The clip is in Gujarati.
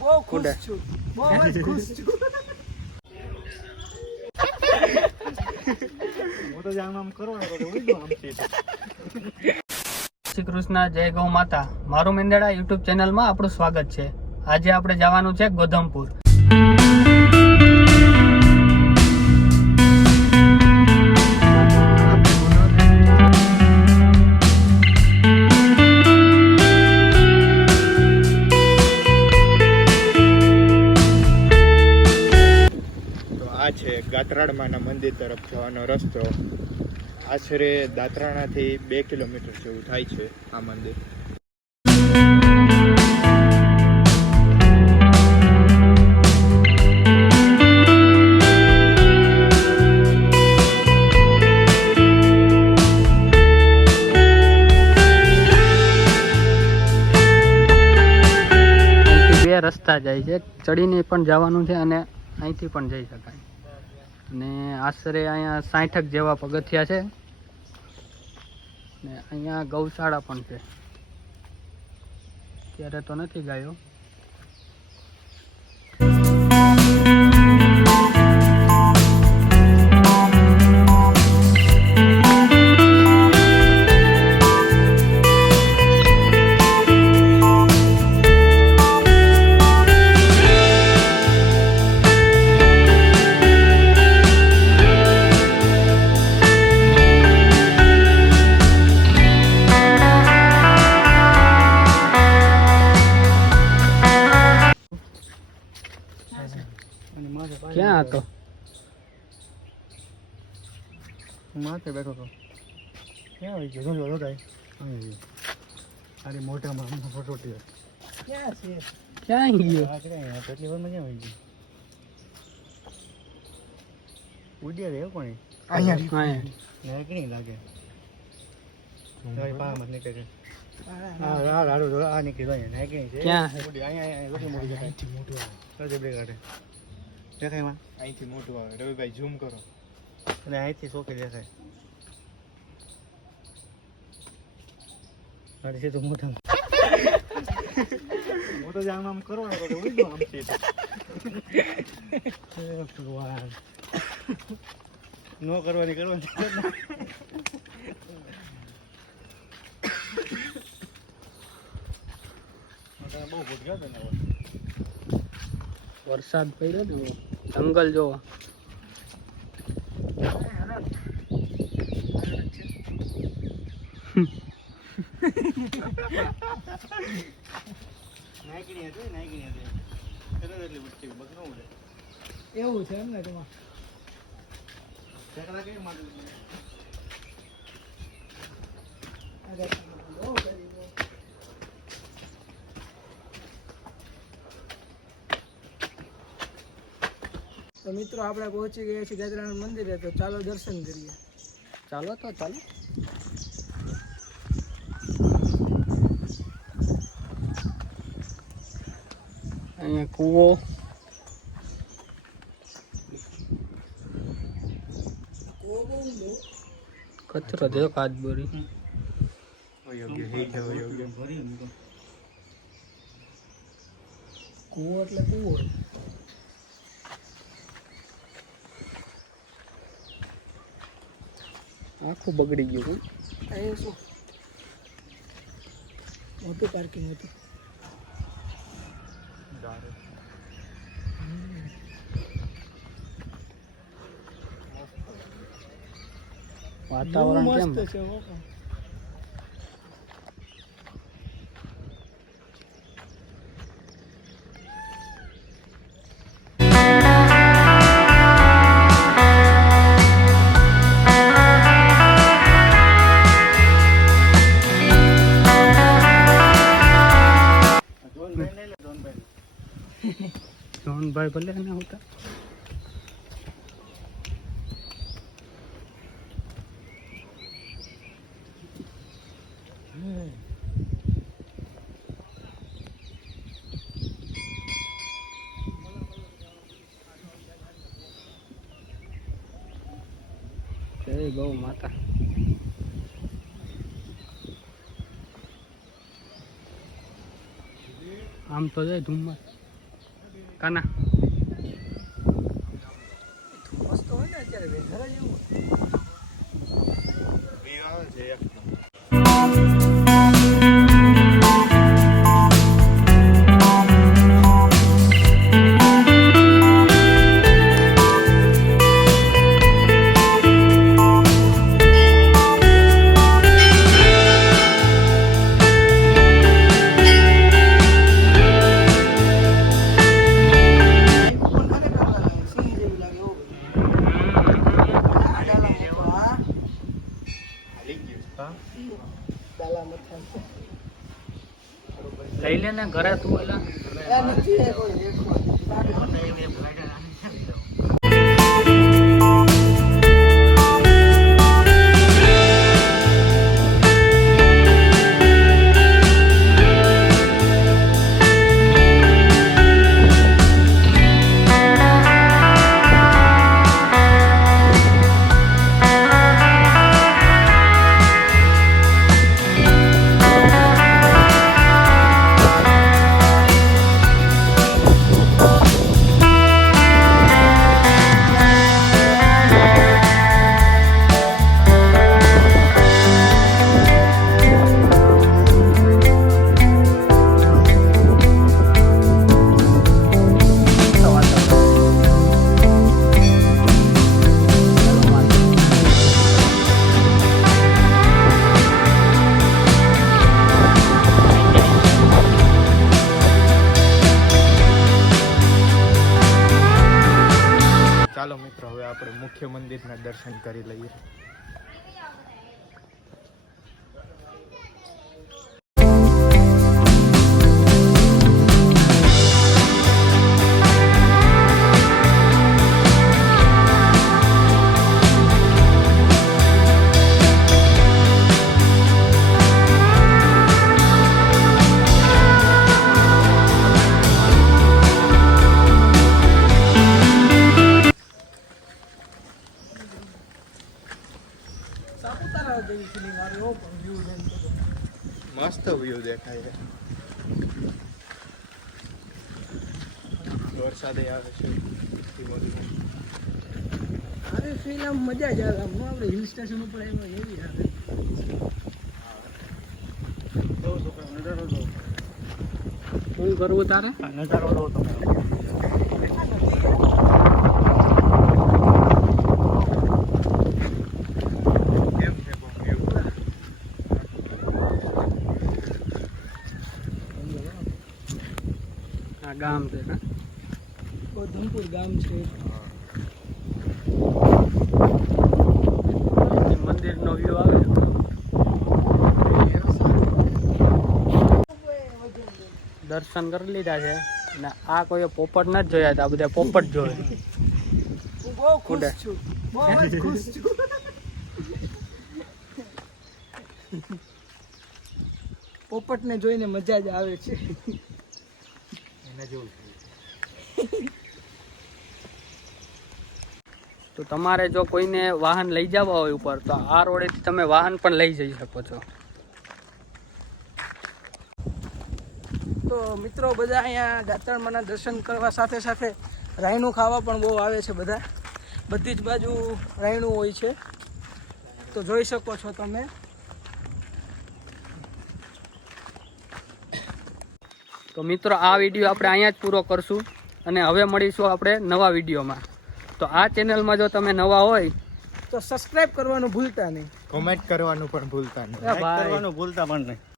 બહુ ખુશ છું, બહુ જ ખુશ છું. હું તો આમ કરો ને તો ઉડી આમ છે. શ્રી કૃષ્ણ, જય ગૌ માતા. મારું મેંદડા યુટ્યુબ ચેનલમાં આપણું સ્વાગત છે. આજે આપણે જવાનું છે ગોધમપુર. આ છે ગાત્રાળમાના મંદિર તરફ જવાનો રસ્તો. આશરે દાત્રાણાથી 2 કિલોમીટર જેવું થાય છે આ મંદિર. બે રસ્તા જાય છે, ચડીને પણ જવાનું છે અને અહીંથી પણ જઈ શકાય. ને આશરે અહીંયા 60 જેવા પગથિયા છે ને અહીંયા ગૌશાળા પણ છે. ત્યારે તો નથી ગયો. ક્યાં હતો? માથે બેઠો હતો. ક્યાં આવી ગયો? જોજો થાય. અરે મોઢામાં ફોટો ટીયો. ક્યાં છે? ક્યાં ગયો? કેટલી વારમાં ક્યાં આવી ગયો? ઉડ્યા રે કોણ? અહીંયા નાકડી લાગે. તારી પામાં નીકળે છે. આ નીકળી જાય. નાકડી છે. ક્યાં? અહીંયા મોટી મોટી જાય. અહીંથી મોટું આવે. બ્રેક કાઢે. દેખાય માં? અહીંથી મોટું આવે. રવિભાઈ ઝૂમ કરો. અને અહીંથી સોકી દેખાય. મારી છે તો મોટા. હું તો આમ કરો ને તો ઉડી આમ છે. ભગવાન. નો કરવાની કરવાની. બહુ ભૂત ગયો ને. વરસાદ પડ્યો ને, જંગલ જોવા. એવું છે એમ ને તમારે? તો મિત્રો આપણે પહોંચી ગયા છીએ ગાત્રાણા મંદિરે. તો ચાલો દર્શન કરીએ. ચાલો તો ચાલો. અહીંયા કૂવો. કચરો જો કાચબોરી. કૂવો એટલે કૂવો. આખું બગડી ગયું. અહીંયા શું મોટું પાર્કિંગ હતું. વાતાવરણ કેમ છે? ભાઈ ભલે ના હોતા. જય ગૌ માતા. આમ તો જાય ધુમ્મસ. કાના મસ્ત હોય ને અત્યારે વેધર જ એવું લઈ લે ને ઘરે તું એલા ચાલો મિત્રો હવે આપણે મુખ્ય મંદિરના દર્શન કરી લઈએ. મસ્ત વ્યૂ દેખાય છે. વરસાદે આવે છે ધીમો ધીમો. અરે ફિલ્મ મજા જ આવે આપણે હિલ સ્ટેશન ઉપર એમાં એવી આવે શું કરવું તારે નજારો લો તમે કેમ છે વ્યૂ? આ ગામ છે ને ધમપુર ગામ છે મંદિરનો વ્યૂ આવે દર્શન કરી લીધા છે અને આ કોઈ પોપટ નથી જોયા હતા, આ બધા પોપટ જોવે. હું બહુ ખુશ છું બહુ જ ખુશ છું પોપટને જોઈને મજા જ આવે છે એના જેવું તો તમારે જો કોઈને વાહન લઈ જવા હોય ઉપર તો આ રોડેથી તમે વાહન પણ લઈ જઈ શકો છો. તો મિત્રો બધા અહીંયા દાતારમાના દર્શન કરવા સાથે સાથે રાયણું ખાવા પણ બહુ આવે છે. બધા બધી જ બાજુ રાયણું હોય છે તો જોઈ શકો છો તમે. તો મિત્રો આ વિડીયો આપણે અહીંયા જ પૂરો કરશું અને હવે મળીશું આપણે નવા વિડીયોમાં. તો આ ચેનલમાં જો તમે નવા હોય તો સબસ્ક્રાઇબ કરવાનું ભૂલતા નહીં, કોમેન્ટ કરવાનું પણ ભૂલતા નહીં. ભાઈ કરવાનું ભૂલતા પણ નહીં.